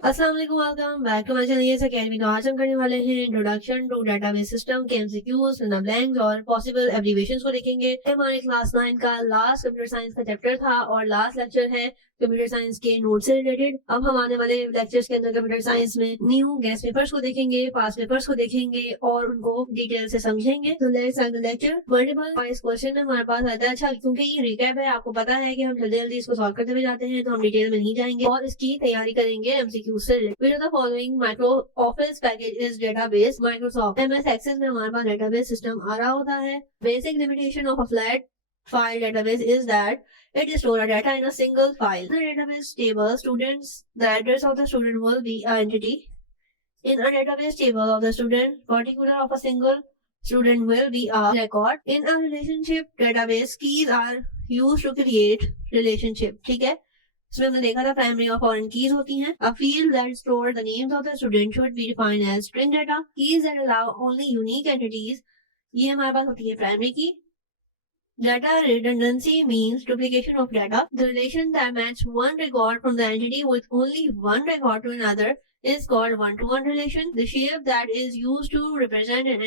अस्सलाम वालेकुम, welcome back to my channel ये अकेडमी। तो आज हम करने वाले हैं इंट्रोडक्शन टू डेटाबेस सिस्टम के MCQs, ब्लैंक्स और पॉसिबल एब्रीविएशंस को देखेंगे। हमारे क्लास 9 का लास्ट कंप्यूटर साइंस का चैप्टर था और लास्ट लेक्चर है कंप्यूटर साइंस के नोट से रिलेटेड। अब हम आने वाले लेक्चर्स के अंदर कंप्यूटर साइंस में न्यू गेस्ट पेपर्स को देखेंगे, पास्ट पेपर्स को देखेंगे और उनको डिटेल से समझेंगे। तो let's start the lecture. Multiple choice question हमारे पास आता है। अच्छा, क्योंकि ये रिकैप है, आपको पता है कि हम जल्दी जल्दी इसको सॉल्व करते हुए जाते हैं, तो हम डिटेल में नहीं जाएंगे और इसकी तैयारी करेंगे MCQ से related. The following micro office package is database. Microsoft MS access में हमारे पास डेटाबेस सिस्टम आ रहा होता है। Basic limitation of a flat file database is that it stores data in a single file. In the database table, the address of the student will be an entity. In a database table of the student, particular of a single student will be a record. In a relationship database, keys are used to create relationship. ठीक है, इसमें हमने देखा था primary और foreign keys होती हैं. A field that stores the names of the student should be defined as string data. Keys that allow only unique entities, ये हमारे पास होती है प्राइमरी की. Data redundancy means duplication of data. The relation that matches one record from the entity with only one record to another is called one-to-one relation. The shape that is used to represent an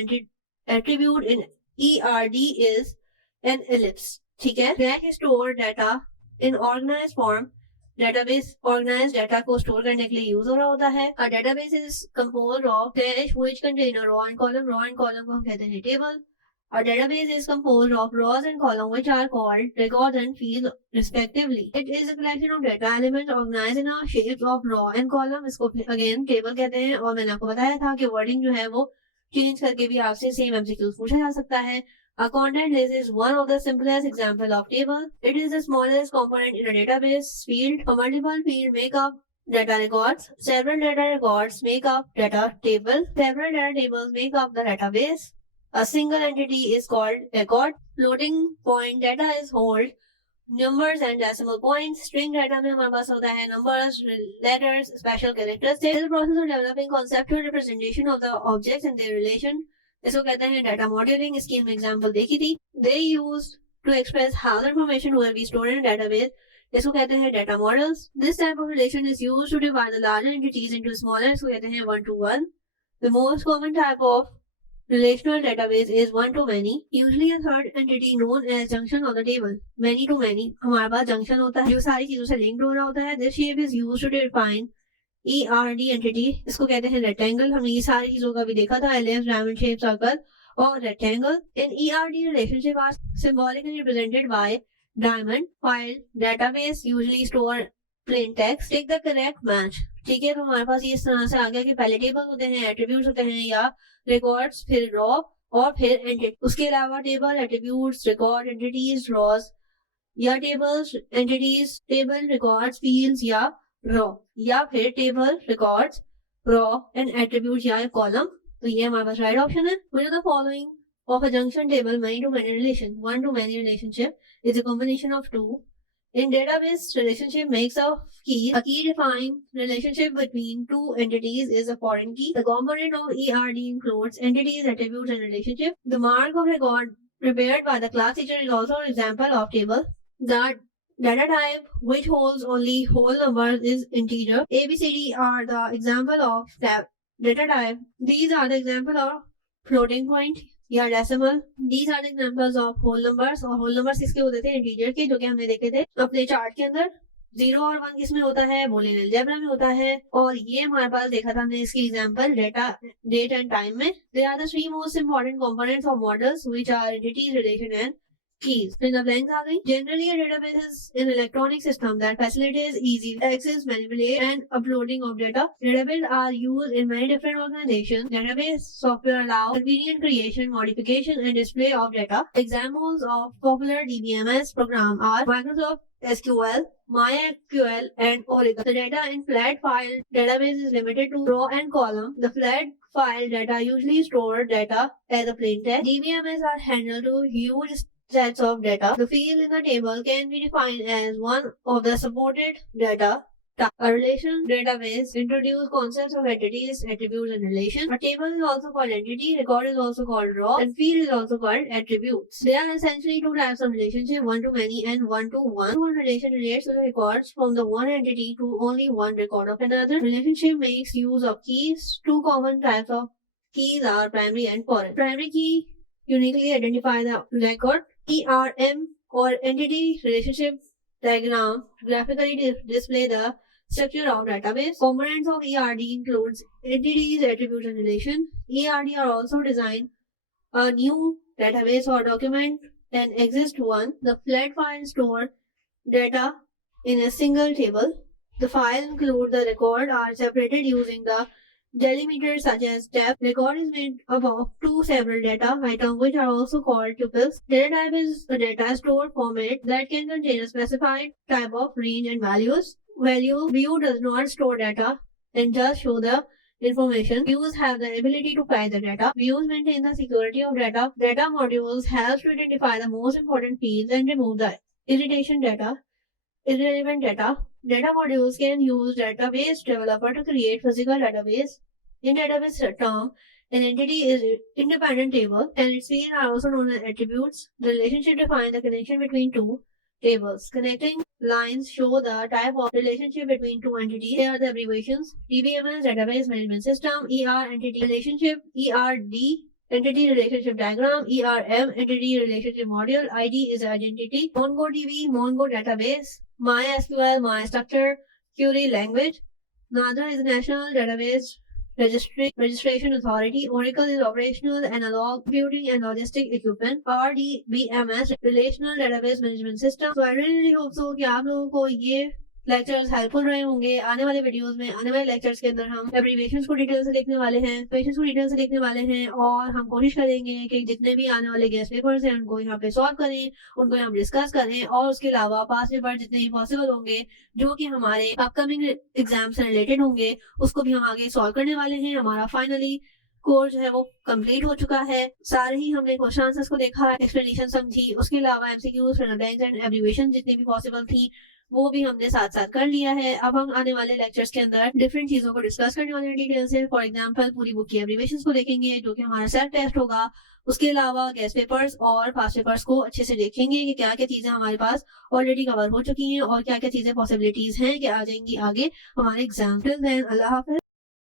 attribute in ERD is an ellipse. ठीक है. Back store data in organized form. Database organized data को store करने के लिए use हो रहा होता है. A database is composed of dash which contain a row and column. Row and column को हम कहते हैं table. A database is composed of rows and columns which are called records and fields respectively. It is a collection of data elements organized in a shapes of row and column. इसको again table कहते हैं और मैंने आपको बताया था कि wording जो है वो change करके भी आपसे same MCQs पूछा जा सकता है. A content list is one of the simplest example of table. It is the smallest component in a database field. A multiple field make up data records. Several data records make up data table. Several data tables make up the database. A single entity is called record. Floating point data is hold. Numbers and decimal points. String data में हमारे पास होता है numbers, letters, special characters. This is the process of developing conceptual representation of the objects and their relation. इसको कहते हैं data modeling. इसकी हमने example देखी थी. They used to express how the information will be stored in a database. इसको कहते हैं data models. This type of relation is used to divide the larger entities into smaller. इसको कहते हैं one-to-one. The most common type of relational database is one-to-many. Usually a third entity known as junction of the table. Many-to-many. हमारे पास junction होता है जो सारी चीजों से linked हो रहा होता है. This shape is used to define ERD entity. इसको कहते हैं rectangle. हमने ये सारी चीजों का भी देखा था. ellipse, diamond shape, circle और rectangle. In ERD relationship are symbolically represented by diamond. File database usually store plain text. Take the correct match. ठीक है, तो हमारे पास ये इस तरह से आ गया कि पहले टेबल होते हैं, एट्रीब्यूट्स होते हैं या रिकॉर्ड्स, फिर रॉ और फिर एंटिटी. उसके अलावा table, attributes, record, entities, rows या tables, entities, table, records, fields या रॉ या फिर table, records, row and attributes या कॉलम. तो ये हमारे पास राइट ऑप्शन है. Which of the following of a junction table many-to-many relation? One-to-many relationship is a combination of two. In database, relationship makes of keys. A key defined relationship between two entities is a foreign key. The component of ERD includes entities, attributes, and relationship. The mark of record prepared by the class teacher is also an example of table. The data type which holds only whole numbers is integer. A, B, C, D are the example of data type. These are the example of floating point या decimal. These are the examples of whole numbers. और whole numbers किसके होते थे? Integer के, जो कि हमने देखे थे अपने चार्ट के अंदर. 0 और 1 किसमें होता है? बूलियन अलजेब्रा में होता है. और ये हमारे पास देखा था हमने इसकी एग्जांपल डेट एंड टाइम में. They are the three most important components of models which are entities, relation and keys. Then the blanks आ गई. Generally a database is an electronic system that facilitates easy access, manipulation and uploading of data. Databases are used in many different organizations. Database software allows convenient creation, modification and display of data. Examples of popular DBMS program are Microsoft SQL, MySQL and Oracle. The data in flat file database is limited to row and column. The flat file data usually store data as a plain text. DBMS are handled to huge sets of data. The field in the table can be defined as one of the supported data A relation database introduces concepts of entities, attributes, and relations. A table is also called entity, record is also called raw, and field is also called attributes. There are essentially two types of relationship, one-to-many and one-to-one. One relation relates to the records from the one entity to only one record of another. Relationship makes use of keys. Two common types of keys are primary and foreign. Primary key uniquely identify the record. ERM or entity relationship diagram graphically display the structure of database. Components of ERD includes entities, attributes, and relation. ERD are also designed a new database or document than exist one. The flat file store data in a single table. The file include the record are separated using the delimiters such as depth. Record is made up of two several data items which are also called tuples. Data type is a data store format that can contain a specified type of range and values. View does not store data and just show the information. Views have the ability to fetch the data. Views maintain the security of data. Data modules help to identify the most important fields and remove the irrelevant data. Data modules can use database developer to create physical database. In database term, an entity is an independent table and its fields are also known as attributes. The relationship defines the connection between two tables. Connecting lines show the type of relationship between two entities. Here are the abbreviations. DBMS, Database Management System. ER, Entity Relationship. ERD, Entity Relationship Diagram. ERM, Entity Relationship Module. ID is Identity. MongoDB, Mongo Database. MySQL, MyStructure. Query Language. NADA is National Database Registration Authority. Oracle is Operational Analog Computing and Logistic Equipment. DBMS Relational Database Management System. So I really hope so कि आप लोगों को ये lectures helpful रहे होंगे. आने वाले videos में, आने वाले लेक्चर्स के अंदर हम एब्रीविएशंस को डिटेल से देखने वाले हैं, पेशेंस को डिटेल से देखने वाले हैं और हम कोशिश करेंगे कि जितने भी आने वाले गेस्ट पेपर्स हैं उनको यहाँ पे सॉल्व करें, उनको यहाँ डिस्कस करें और उसके अलावा पास पेपर जितने ही पॉसिबल होंगे जो कि हमारे अपकमिंग एग्जाम से रिलेटेड होंगे उसको भी हम आगे सॉल्व करने वाले हैं. हमारा फाइनली कोर्स है वो कंप्लीट हो चुका है. सारे ही हमने क्वेश्चन आंसर्स को देखा, एक्सप्लेनेशन समझी, उसके अलावा एमसीक्यूज, ब्लैंक्स एंड एब्रीविएशन जितनी भी पॉसिबल थी वो भी हमने साथ साथ कर लिया है. अब हम आने वाले लेक्चर्स के अंदर डिफरेंट चीजों को डिस्कस करने वाले हैं डिटेल से. फॉर एग्जांपल पूरी बुक की एब्रीविएशंस को देखेंगे जो कि हमारा सेल्फ टेस्ट होगा. उसके अलावा गेस्ट पेपर्स और पास्ट पेपर्स को अच्छे से देखेंगे कि क्या क्या चीजें हमारे पास ऑलरेडी कवर हो चुकी हैं और क्या क्या चीजें पॉसिबिलिटीज हैं कि आ जाएंगी आगे हमारे एग्जाम. टिल देन अल्लाह हाफिज.